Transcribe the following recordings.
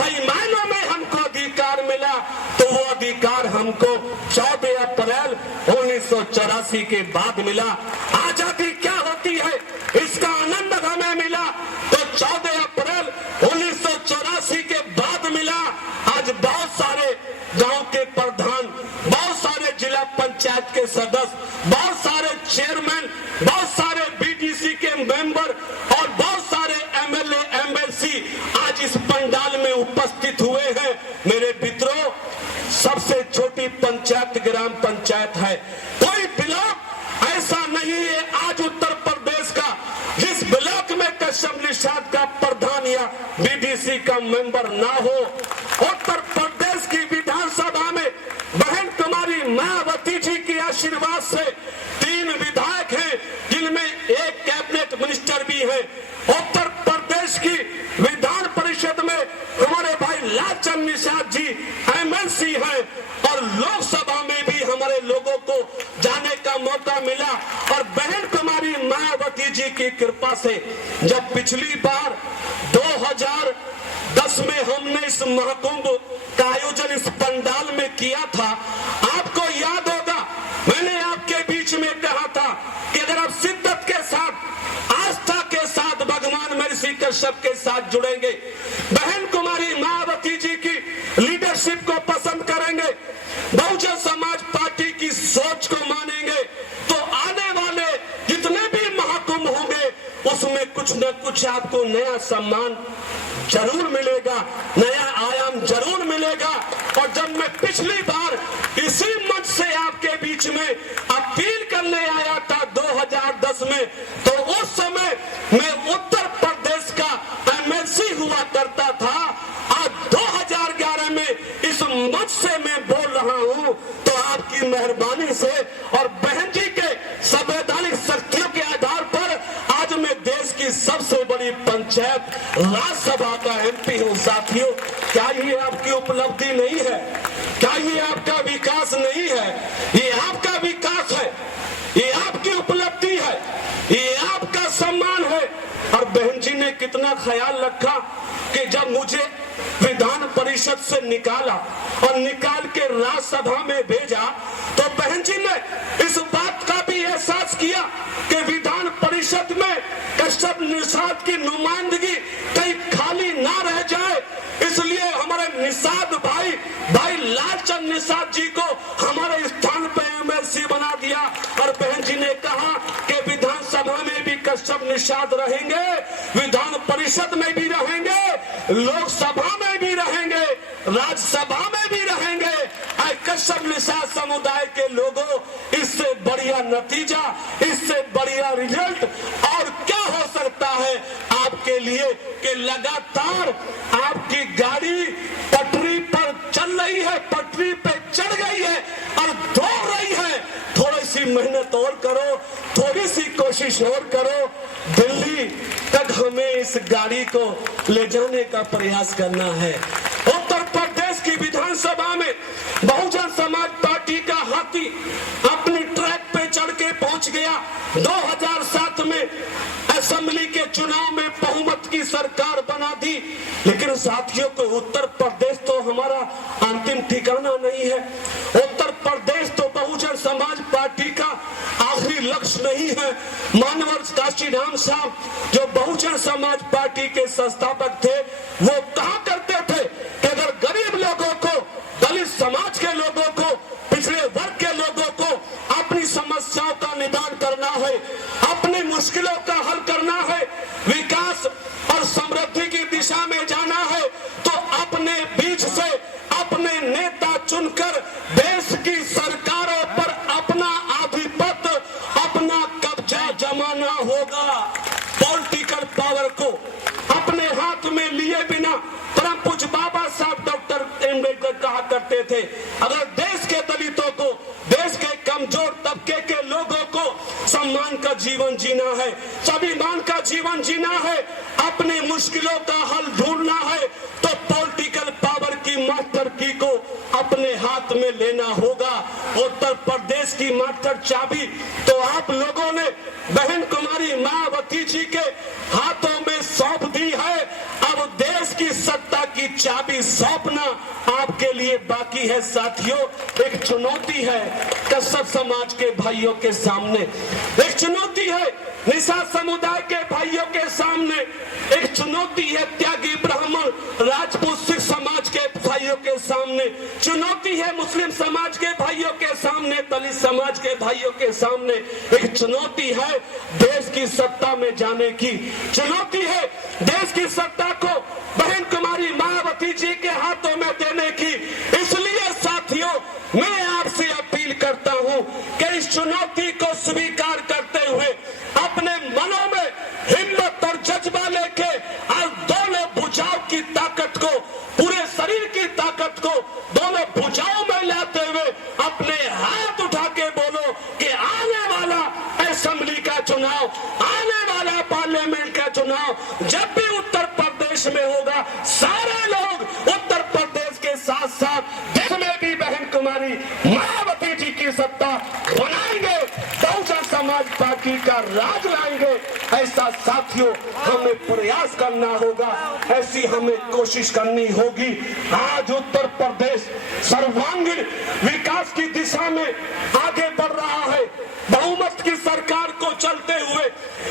सही मायनों में हमको अधिकार मिला तो वो अधिकार हमको 14 अप्रैल 1984 के बाद मिला। आजादी क्या होती है इसका आनंद हमें मिला तो 14 अप्रैल 1984 के बाद मिला। आज बहुत सारे गांव के प्रधान, बहुत सारे जिला पंचायत के सदस्य, बहुत सारे चेयरमैन, बहुत सारे बीडीसी के मेंबर और बहुत सारे एमएलए एमएलसी आज इस पंडाल में उपस्थित हुए हैं। मेरे मित्रों, सबसे छोटी पंचायत ग्राम पंचायत है। कोई ब्लॉक ऐसा नहीं है आज उत्तर प्रदेश का जिस ब्लॉक में कस्म निषाद का प्रधान या बीडीसी का मेंबर ना हो। उत्तर प्रदेश की विधानसभा में बहन कुमारी मायावती जी के आशीर्वाद से 3 विधायक हैं जिनमें एक कैबिनेट मिनिस्टर भी है। उत्तर प्रदेश की विधान परिषद में हमारे भाई लालचंद निषाद जी एमएलसी हैं और लोकसभा में भी हमारे लोगों को जाने का मौका मिला। और बहन कुमारी मायावती जी की कृपा से जब पिछली बार 2010 में हमने इस महाकुंभ का आयोजन इस पंडाल में किया था, आपको याद होगा मैंने आपके बीच में कहा था कि अगर आप शिद्दत के साथ, आस्था के साथ भगवान महर्षि कश्यप के साथ जुड़ेंगे, बहन कुमारी मायावती जी की लीडरशिप को पसंद करेंगे, बहुजन समाज पार्टी की सोच को मानेंगे तो आने वाले जितने भी महाकुंभ होंगे उसमें कुछ न कुछ आपको नया सम्मान जरूर मिलेगा, नया आयाम जरूर मिलेगा। और जब मैं पिछली बार इसी मंच से आपके बीच में अपील करने आया था 2010 में, तो उस समय मैं उत्तर प्रदेश का एमएलसी हुआ करता था। आज 2011 में इस मंच से मैं बोल रहा हूं तो आपकी मेहरबानी से और बहन जी के संवैधानिक शक्तियों के आधार पर आज मैं देश की सबसे बड़ी पंचायत राज्यसभा का एमपी हूं। साथियों, क्या ये आपकी उपलब्धि नहीं है? क्या ये आपका विकास नहीं है? ये आपका विकास है, ये आपकी उपलब्धि है, ये आपका सम्मान है। और बहन जी ने कितना ख्याल रखा कि जब मुझे विधान परिषद से निकाला और निकाल के राज्यसभा में भेजा तो बहन जी ने इस बात का भी एहसास किया कि विधान परिषद में कश्यप निषाद की नुमाइंदगी कहीं खाली ना रह जाए, इसलिए हमारे निषाद भाई लालचंद निषाद जी को हमारे स्थान पर एमएलसी बना दिया। और बहन जी ने कहा कि विधानसभा में भी कश्यप निषाद रहेंगे, विधान परिषद में भी रहेंगे, लोकसभा में भी रहेंगे, राज्यसभा में भी रहेंगे। कश्यप निषाद समुदाय के लोगों, इससे बढ़िया नतीजा, इससे बढ़िया रिजल्ट और क्या हो सकता है आपके लिए कि लगातार आपकी गाड़ी पटरी पर चल रही है, पटरी पे चढ़ गई है और दौड़ रही है। थोड़ी सी मेहनत और करो, थोड़ी सी कोशिश और करो, दिल्ली तक हमें इस गाड़ी को ले जाने का प्रयास करना है। उत्तर प्रदेश की विधानसभा में बहुजन समाज पार्टी का हाथी अपनी ट्रैक पे चढ़ के पहुंच गया। 2007 में असेंबली के चुनाव में बहुमत की सरकार बना दी, लेकिन साथियों को उत्तर प्रदेश तो हमारा अंतिम ठिकाना नहीं है। उत्तर प्रदेश तो बहुजन समाज पार्टी का आखिरी लक्ष्य नहीं है। मानवर काशीराम साहब जो बहुजन समाज पार्टी के संस्थापक थे, वो कहा करते थे कि अगर गरीब लोगों को, दलित समाज के लोगों को, पिछड़े वर्ग के लोगों को अपनी समस्याओं का निदान करना है, अपनी मुश्किलों का हल करना है, विकास और समृद्धि की दिशा में जाना है, तो अपने बीच से अपने नेता चुनकर देश की सरकारों पर अपना आधिपत्य, अपना कब्जा जमाना होगा। पॉलिटिकल पावर को अपने हाथ में लिए बिना परम पूज्य बाबा साहब डॉक्टर अम्बेडकर कहा करते थे, अगर देश के दलितों को, देश के कमजोर तबके के लोगों को सम्मान का जीवन जीना है, स्वाभिमान का जीवन जीना है, अपनी मुश्किलों का हल ढूंढना है, तो पॉलिटिकल पावर की मास्टर की को अपने हाथ में लेना होगा। उत्तर प्रदेश की मास्टर चाबी तो आप लोगों ने बहन कुमारी मायावती जी के हाथों में सौंप दी है। अब देश की सत्ता की की चाबी सौंपना आपके लिए बाकी है साथियों। एक चुनौती है कश्यप समाज के भाइयों के सामने, एक चुनौती है निषाद समुदाय के भाइयों के सामने, एक चुनौती है त्यागी ब्राह्मण राजपूत सिख समाज के भाइयों के सामने, चुनौती है मुस्लिम समाज के भाइयों के सामने, दलित समाज के भाइयों के सामने, एक चुनौती है देश की सत्ता में जाने की, चुनौती है देश की सत्ता को बहन कुमारी मायावती जी के हाथों में देने की। इसलिए साथियों मैं आपसे अपील करता हूं कि इस चुनौती को स्वीकार करते हुए अपने मनों में हिम्मत और जज्बा लेके और दोनों भुजाओं की ताकत को, पूरे शरीर की ताकत को दोनों भुजाओं में लाते हुए अपने हाथ उठा के बोलो कि आने वाला असेंबली का चुनाव, आने वाला पार्लियामेंट का चुनाव जब भी उत्तर प्रदेश में होगा, सारे लोग उत्तर प्रदेश के साथ साथ देश में भी बहन कुमारी मायावती जी की सत्ता बनाएंगे, बहुजन समाज पार्टी का राज लाएंगे। ऐसा साथियों हमें प्रयास करना होगा, ऐसी हमें कोशिश करनी होगी। आज उत्तर प्रदेश सर्वांगीण विकास की दिशा में आगे बढ़ रहा है। बहुमत की सरकार को चलते हुए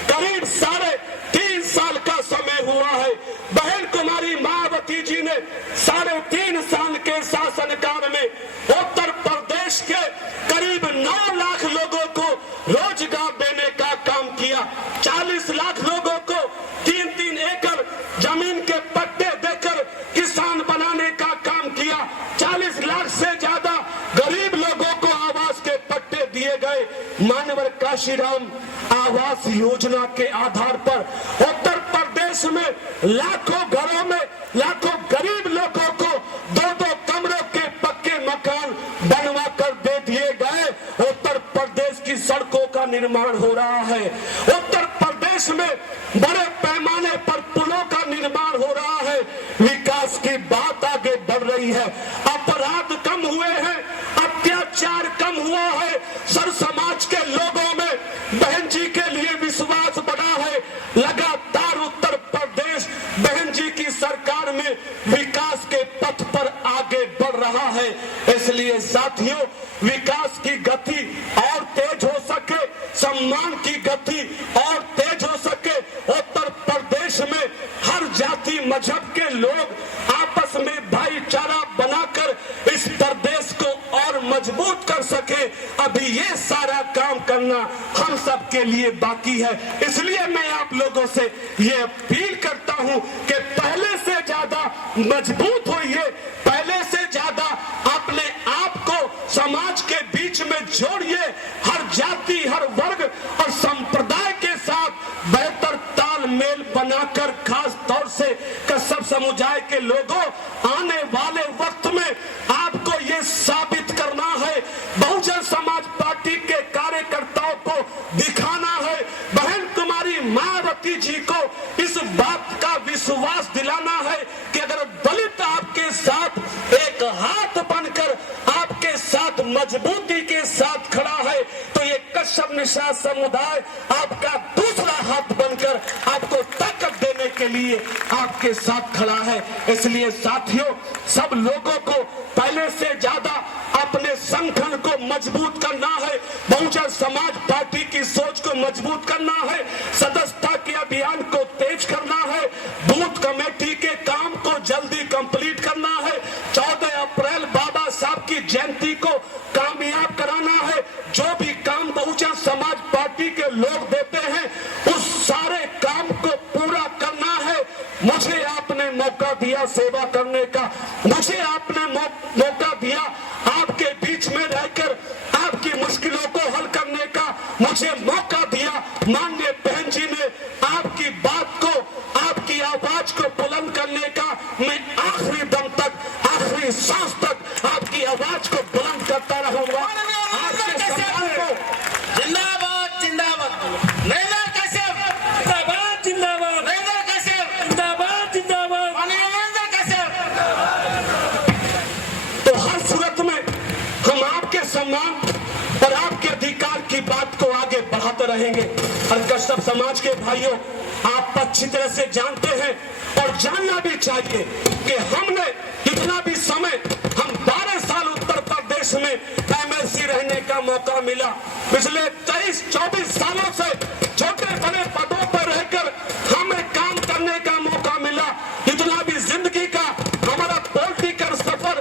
करीब 3.5 साल का समय हुआ है। बहन कुमारी मायावती जी ने 3.5 साल के शासनकाल में उत्तर प्रदेश के करीब 9 लाख लोगों को रोजगार देने का काम किया, 40 लाख लोगों को 3-3 एकड़ जमीन के पट्टे देकर किसान बनाने का काम किया, 40 लाख से ज्यादा गरीब लोगों को आवास के पट्टे दिए गए। मानवर काशीराम आवास योजना के आधार पर उत्तर प्रदेश में लाखों घरों में लाखों गरीब लोगों को 2-2 कमरों के पक्के मकान बनवा कर दे दिए गए। उत्तर प्रदेश की सड़कों का निर्माण हो रहा है, उत्तर प्रदेश में बड़े पैमाने पर पुलों का निर्माण हो रहा है, विकास की बात आगे बढ़ रही है, अपराध कम हुए हैं, अत्याचार कम हुआ है, सर समाज के लोगों में बहन जी के लिए विश्वास बढ़ा है। लगातार उत्तर प्रदेश बहन जी की सरकार में विकास के पथ पर आगे बढ़ रहा है। इसलिए साथियों विकास की गति और तेज हो सके, सम्मान की गति और तेज हो सके, उत्तर प्रदेश में हर जाति मजहब के लोग आपस में भाईचारा बनाकर इस प्रदेश को और मजबूत कर सके, अभी ये सारा काम करना हम सब के लिए बाकी है। इसलिए मैं आप लोगों से ये अपील करता हूं कि पहले से ज्यादा मजबूत होइए, पहले से ज्यादा अपने आप को समाज के बीच में जोड़िए, हर जाति हर वर्ग और संप्रदाय के साथ बेहतर तालमेल बनाकर, खास तौर से कश्यप समुदाय के लोगों आने वाले वक्त में आपको ये साबित करना है, बहुजन समाज पार्टी के कार्यकर्ताओं को दिखाना है, बहन कुमारी मायावती जी को इस बात का विश्वास दिलाना है कि अगर दलित आपके साथ एक हाथ बनकर आपके साथ मजबूती के साथ खड़ा है तो ये कश्यप निषाद समुदाय आपका दूसरा हाथ बनकर आपको ताकत देने के लिए आपके साथ खड़ा है। इसलिए साथियों सब लोगों को पहले से ज्यादा अपने संगठन को मजबूत करना है, बहुजन समाज पार्टी की सोच को मजबूत करना है, सदस्यता के अभियान को तेज करना है, बूथ कमेटी के काम को जल्दी कंप्लीट करना है, 14 अप्रैल बाबा साहब की जयंती को कामयाब कराना है। जो भी काम बहुजन समाज पार्टी के लोग देते हैं उस सारे काम को पूरा करना है। मुझे आपने मौका दिया सेवा करने का, मुझे आपने मौका दिया आपके बीच में रहकर आपकी मुश्किलों को हल करने का, मुझे मौका दिया माननीय बहन जी ने आपकी बात को, आपकी आवाज को बुलंद करने का। मैं आखिरी दम तक, आखिरी सांस तक आपकी आवाज को बुलंद करता रहूंगा। आपके सम्मान को जिंदाबाद जिंदाबाद नरेंद्र कश्यप जिंदाबाद जिंदाबाद नरेंद्र कश्यप जिंदाबाद जिंदाबाद नरेंद्र कश्यप। तो हर सूरत में हम आपके सम्मान और आपके अधिकार की बात को आगे बढ़ाते रहेंगे। और कश्यप समाज के भाइयों आप अच्छी तरह से जानते हैं और जानना भी चाहिए कि हमने कितना भी समय, हम 12 साल उत्तर प्रदेश में एमएलसी रहने का मौका मिला। पिछले 23-24 सालों से छोटे बड़े पदों पर रहकर हमें काम करने का मौका मिला। इतना भी जिंदगी का हमारा पॉलिटिकल सफर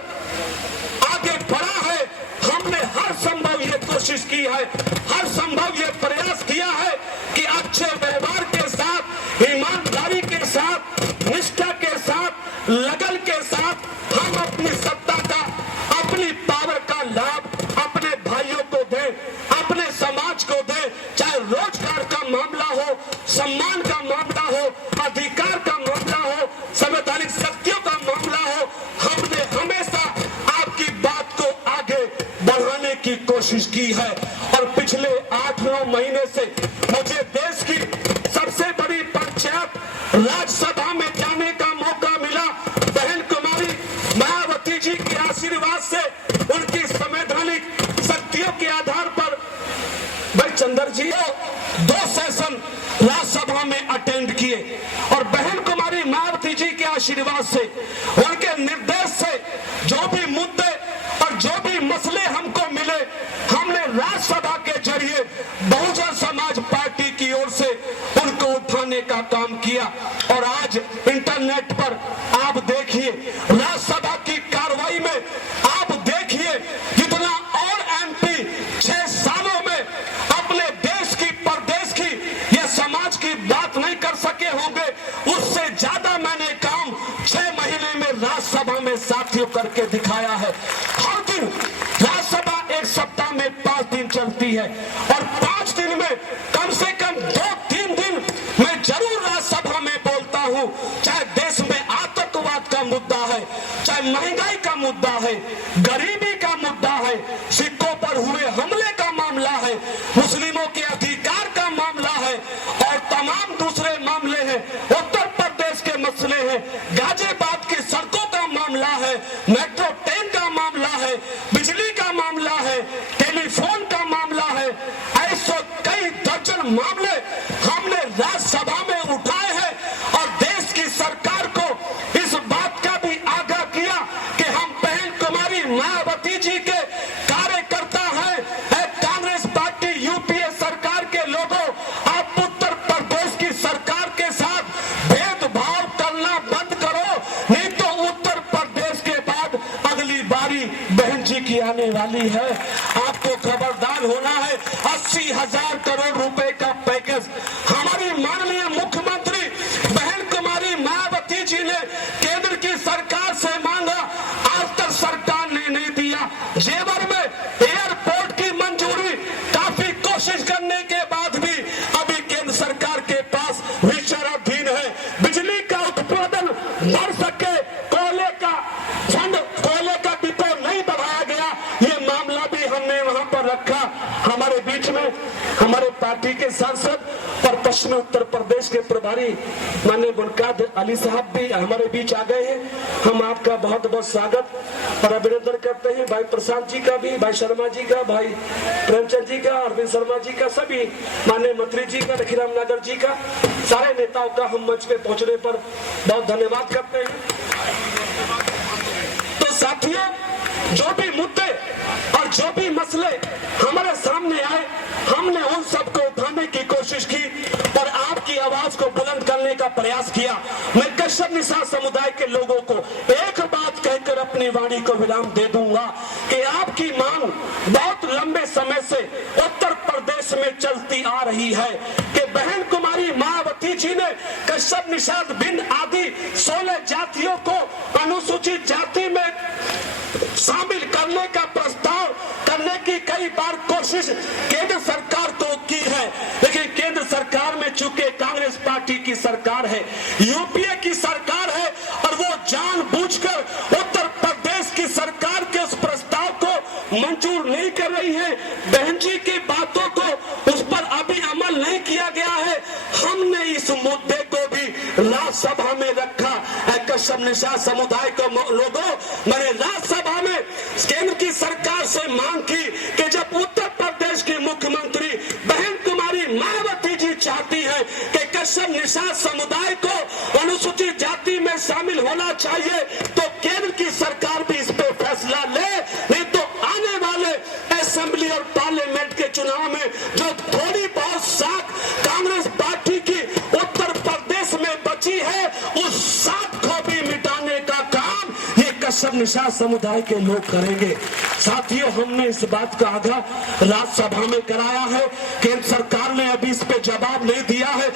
आगे बढ़ा है, हमने हर संभव ये कोशिश की है, हर संभव ये प्रयास किया है कि अच्छे व्यवहार के साथ, ईमानदारी के साथ, निष्ठा के साथ, लगन के साथ हम अपनी सत्ता का, अपनी पावर का लाभ अपने भाइयों को दें, अपने समाज को दें। चाहे रोजगार का मामला हो, सम्मान का मामला हो, अधिकार का मामला हो, संवैधानिक शक्तियों का मामला हो, हमने हमेशा आपकी बात को आगे बढ़ाने की कोशिश की है। और पिछले 8-9 महीने से मुझे देश की सबसे बड़ी पंचायत राज्यसभा में जाने का मौका मिला। बहन कुमारी मायावती जी के आशीर्वाद से, उनकी संवैधानिक शक्तियों के आधार पर भाई चंद्र जी 2 सेशन राज्यसभा में अटेंड किए और बहन कुमारी मायावती जी के आशीर्वाद से, उनके निर्देश से जो भी मुद्दे और जो भी मसले हमको मिले, हमने राज्यसभा के जरिए बहुजन समाज पार्टी की ओर से उनको उठाने का काम किया। और आज इंटरनेट पर आप देखिए, राज्यसभा की कार्रवाई में आप देखिए जितना और एमपी 6 सालों में अपने देश की, प्रदेश की या समाज की बात नहीं कर सके होंगे, उससे ज्यादा मैंने काम 6 महीने में राज्यसभा में साथियों करके दिखाया है। हर दिन राज्यसभा एक सप्ताह में 5 दिन चलती है और 5 दिन में कम से कम 2-3 दिन मैं जरूर राज्यसभा में बोलता हूं। चाहे देश में आतंकवाद का मुद्दा है, चाहे महंगाई का मुद्दा है, गरीबी का मुद्दा है, सिखों पर हुए हमले का मामला है, मुस्लिमों के अधिकार का मामला है और तमाम दूसरे मामले हैं। उत्तर प्रदेश के मसले हैं, गाजियाबाद की सड़कों का मामला है, मेट्रो ट्रेन का मामला है, बिजली का मामला है, टेलीफोन का मामला है। ऐसे कई दर्जन मामले हमने राज्यसभा में उठाए हैं और देश की सरकार को इस बात का भी आगाह किया कि हम बहन कुमारी मायावती जी के कार्यकर्ता हैं। कांग्रेस पार्टी यूपीए सरकार के लोगों, आप उत्तर प्रदेश की सरकार के साथ भेदभाव करना बंद करो, नहीं तो उत्तर प्रदेश के बाद अगली बारी बहन जी की आने वाली है। आपको खबरदार होना है। 80,000 करोड़ रुपए का पैकेज हमारी माननीय मुख्यमंत्री बहन कुमारी मायावती जी ने केंद्र की सरकार से मांगा, आज तक सरकार ने नहीं दिया। जेवर में एयरपोर्ट की मंजूरी काफी कोशिश करने के बाद भी अभी केंद्र सरकार के पास विचाराधीन है। बिजली का उत्पादन बढ़ सके, कोयले का डिपो नहीं बढ़ाया गया, ये मामला भी हमने वहां पर रखा। हमारे बीच में हमारे पार्टी के सांसद और पश्चिमी उत्तर प्रदेश के प्रभारी माननीय मुल्काद अली साहब भी हमारे बीच आ गए हैं। हम आपका बहुत बहुत स्वागत और अभिनंदन करते हैं। भाई प्रशांत जी का भी, भाई शर्मा जी का, भाई प्रेमचंद जी का, अरविंद शर्मा जी का, सभी माननीय मंत्री जी का, रखीराम नागर जी का, सारे नेताओं का हम मंच पे पहुंचने पर बहुत धन्यवाद करते हैं। तो साथियों, जो भी मुद्दे और जो भी मसले हमारे सामने आए, हमने उन सबको उठाने की कोशिश की और आपकी आवाज को बुलंद करने का प्रयास किया। मैं कश्यप निषाद समुदाय के लोगों को एक बात कहकर अपनी वाणी को विराम दे दूंगा कि आपकी मांग बहुत लंबे समय से उत्तर प्रदेश में चलती आ रही है कि बहन कुमारी मायावती जी ने कश्यप निषाद बिन आदि 16 जातियों को अनुसूचित जाति में शामिल करने का प्रस्ताव करने की कई बार कोशिश केंद्र सरकार को की है, लेकिन केंद्र सरकार में चूंकि कांग्रेस पार्टी की सरकार है, यूपीए की सरकार है और वो जानबूझकर उत्तर प्रदेश की सरकार के उस प्रस्ताव को मंजूर नहीं कर रही है। बहन जी की बातों को उस पर अभी अमल नहीं किया गया है। हमने इस मुद्दे को भी राज्यसभा में रखा। कश्यप निषाद समुदाय को लोगों, मैंने राज्यसभा में केंद्र की सरकार से मांग की कि जब उत्तर प्रदेश की मुख्यमंत्री बहन कुमारी मायावती जी चाहती है कि कश्यप निषाद समुदाय को अनुसूचित जाति में शामिल होना चाहिए तो केंद्र की सरकार भी इस पे फैसला ले, नहीं तो आने वाले असेंबली और पार्लियामेंट के चुनाव में जो थोड़ी बहुत साख कांग्रेस पार्टी की उत्तर प्रदेश में बची है, उस साख को भी मिटाने का काम ये कश्यप निषाद समुदाय के लोग करेंगे। साथियों, हमने इस बात का आगाह राज्यसभा में कराया है, केंद्र सरकार ने अभी इस पे जवाब नहीं दिया है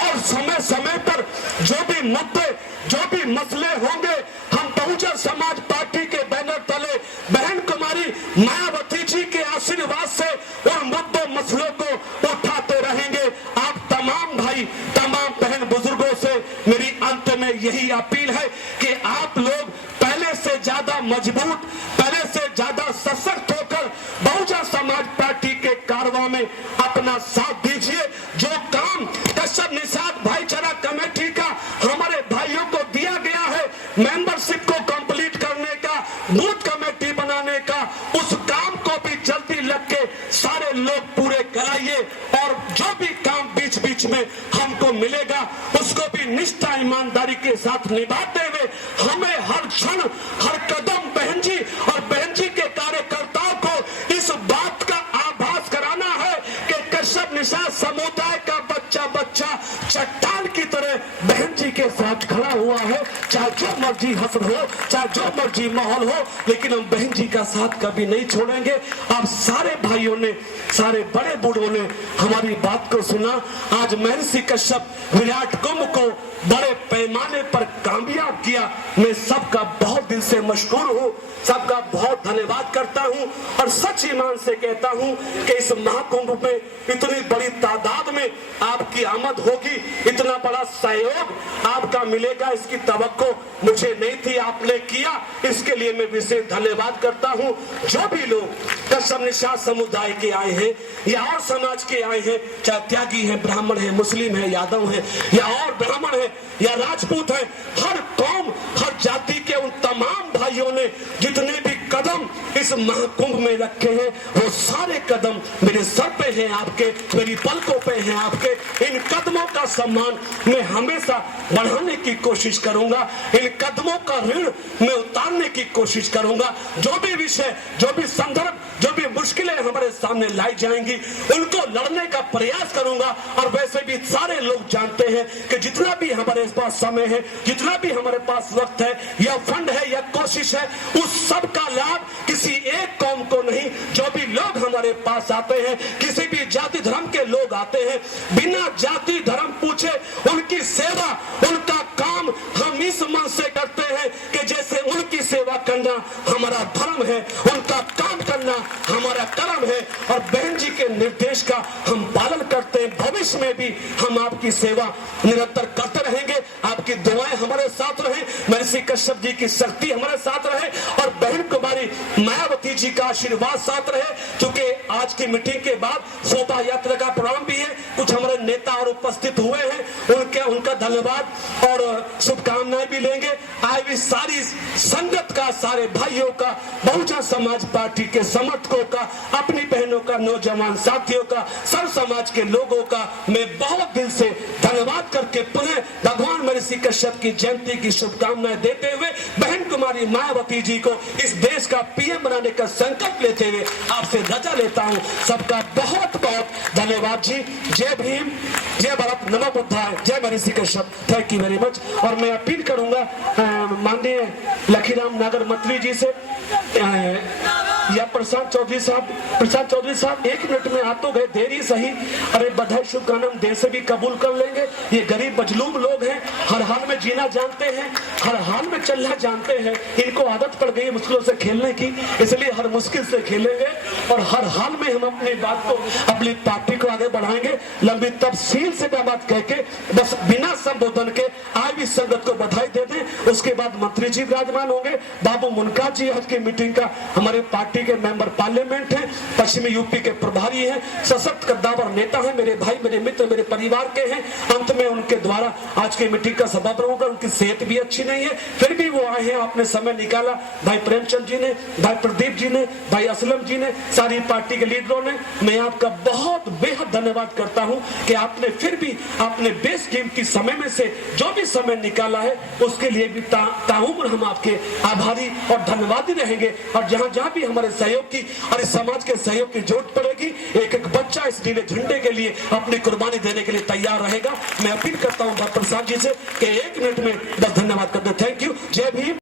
और समय समय पर जो भी मुद्दे, जो भी मसले होंगे, हम बहुजन समाज पार्टी के बैनर तले बहन कुमारी मायावती जी के आशीर्वाद से उन मुद्दों मसलों को उठाते रहेंगे। आप तमाम भाई, तमाम बहन बुजुर्गों से मेरी अंत में यही अपील है कि आप लोग पहले से ज्यादा मजबूत, पहले से ज्यादा सशक्त होकर बहुजन समाज पार्टी के कारवां में अपना साथ दीजिए। जो काम कश्यप निषाद भाईचारा कमेटी का हमारे भाइयों को दिया गया है, मेंबरशिप को कंप्लीट करने का, बूथ कमेटी बनाने का, उस काम को भी जल्दी लग के सारे लोग पूरे कराइए और जो भी काम बीच बीच में हमको मिलेगा उसको भी निष्ठा ईमानदारी के साथ निभाते हुए हमें हर क्षण, हर कदम बहन जी और बहन जी के कार्यकर्ताओं को इस बात का आभास कराना है कि कश्यप निषाद समुदाय का बच्चा बच्चा चट्टान की तरह बहन जी के साथ खड़ा हुआ है। चाहे जो मर्जी हसर हो, चाहे जो मर्जी माहौल हो, लेकिन हम बहन जी का साथ कभी नहीं छोड़ेंगे। आप सारे भाइयों ने, सारे बड़े बूढ़ों ने हमारी बात को सुना। आज महर्षि कश्यप विराट कुंभ को बड़े पैमाने पर कामयाब किया। मैं सबका बहुत दिल से मशहूर हूँ, सबका बहुत धन्यवाद करता हूँ और सच ईमान से कहता हूँ कि इस महाकुंभ में इतनी बड़ी तादाद में आपकी आमद होगी, इतना बड़ा सहयोग आपका मिलेगा, इसकी तवक्को मुझे नहीं थी, आपने किया, इसके लिए मैं विशेष धन्यवाद करता हूँ। जो भी लोग कश्यप निषाद समुदाय के आए हैं या और समाज के आए हैं, चाहे त्यागी है, ब्राह्मण है, मुस्लिम है, यादव है या और ब्राह्मण है या राजपूत है, हर कौम, हर जाति के उन तमाम भाइयों ने जितने भी कदम इस महाकुंभ में रखे हैं, वो सारे कदम मेरे सर पे हैं आपके, मेरी पलकों पे हैं आपके। इन कदमों का सम्मान मैं हमेशा बढ़ाने की कोशिश करूंगा, इन कदमों का ऋण मैं उतारने की कोशिश करूंगा। जो भी विषय, जो भी संदर्भ, जो भी मुश्किलें हमारे सामने लाई जाएंगी, उनको लड़ने का प्रयास करूंगा। और वैसे भी सारे लोग जानते हैं कि जितना भी हमारे पास समय है, जितना भी हमारे पास वक्त है या फंड है या कोशिश है, उस सब का लाभ किसी एक कौम को नहीं, जो भी लोग हमारे पास आते हैं, किसी भी जाति धर्म के लोग आते हैं, बिना जाति धर्म पूछे उनकी सेवा, उनका काम हम इस मन से करते हैं कि जैसे उनकी सेवा करना हमारा धर्म है, उनका काम करना हमारा कर्म है और बहन जी के निर्देश का हम पालन करते हैं। भविष्य में भी हम आपकी सेवा निरंतर करते रहेंगे। आपकी दुआएं हमारे साथ रहे, महर्षि कश्यप जी की शक्ति हमारे साथ रहे और बहन कुमारी मायावती जी का आशीर्वाद साथ रहे। क्योंकि आज की मीटिंग के बाद शोभा यात्रा का प्रोग्राम भी है, कुछ हमारे नेता और उपस्थित हुए हैं, उनका धन्यवाद और शुभकामनाएं भी लेंगे। आज भी सारी संगत का, सारे भाइयों का, बहुजन समाज पार्टी के समर्थकों का, अपनी बहनों का, नौजवान साथियों का, सब समाज के लोगों का मैं बहुत दिल से धन्यवाद करके पुनः भगवान महर्षि कश्यप की जयंती की शुभकामनाएं देते हुए बहन कुमारी मायावती जी को इस देश का पीएम बनाने का संकल्प लेते हुए आपसे रजा लेता हूं। सबका बहुत बहुत धन्यवाद जी। जय भीम, जय भारत, नमो बुद्धाय, जय महर्षि Kashyap. Thank you very much. और मैं अपील करूंगा माननीय लखीराम नागर मंत्री जी से या प्रशांत चौधरी साहब 1 मिनट में आ तो गए, देरी सही, अरे बधाई शुभकामनाएं देर से भी कबूल कर लेंगे। ये गरीब मजलूम लोग हैं, हर हाल में जीना जानते हैं, हर हाल में चलना जानते हैं, इनको आदत पड़ गई है मुश्किलों से खेलने की, इसलिए हर मुश्किल से खेलेंगे और हर हाल में हम अपनी बात को, अपनी पार्टी को आगे बढ़ाएंगे। लंबी तफसील से क्या बात कह के बस बिना संबोधन के आज भी संगत को बधाई दे दें। उसके बाद मंत्री जी विराजमान होंगे। बाबू मुनका जी आज की मीटिंग का हमारे पार्टी यूपी के मेंबर पार्लियामेंट हैं, पश्चिमी यूपी के प्रभारी हैं, सशक्त कद्दावर नेता हैं, मेरे भाई, मेरे मित्र, मेरे परिवार के हैं। अंत में उनके द्वारा आज की मीटिंग का सभापति होगा। उनकी सेहत भी अच्छी नहीं है, फिर भी वो आए हैं, आपने समय निकाला। भाई प्रेमचंद जी ने, भाई प्रदीप जी ने, भाई असलम जी ने, सारी पार्टी के लीडरों ने, मैं आपका बहुत बेहद धन्यवाद करता हूं कि आपने फिर भी अपने बेशकीमती समय में से जो भी समय निकाला है उसके लिए भी ताउम्र हम आपके आभारी और धन्यवादी रहेंगे। और जहां जहां भी हमारे सहयोग की और इस समाज के सहयोग की जरूरत पड़ेगी, एक एक बच्चा इस नीले झंडे के लिए अपनी कुर्बानी देने के लिए तैयार रहेगा। मैं अपील करता हूं भट्ट प्रसाद जी से कि 1 मिनट में बस धन्यवाद करते। Thank you. जय भीम,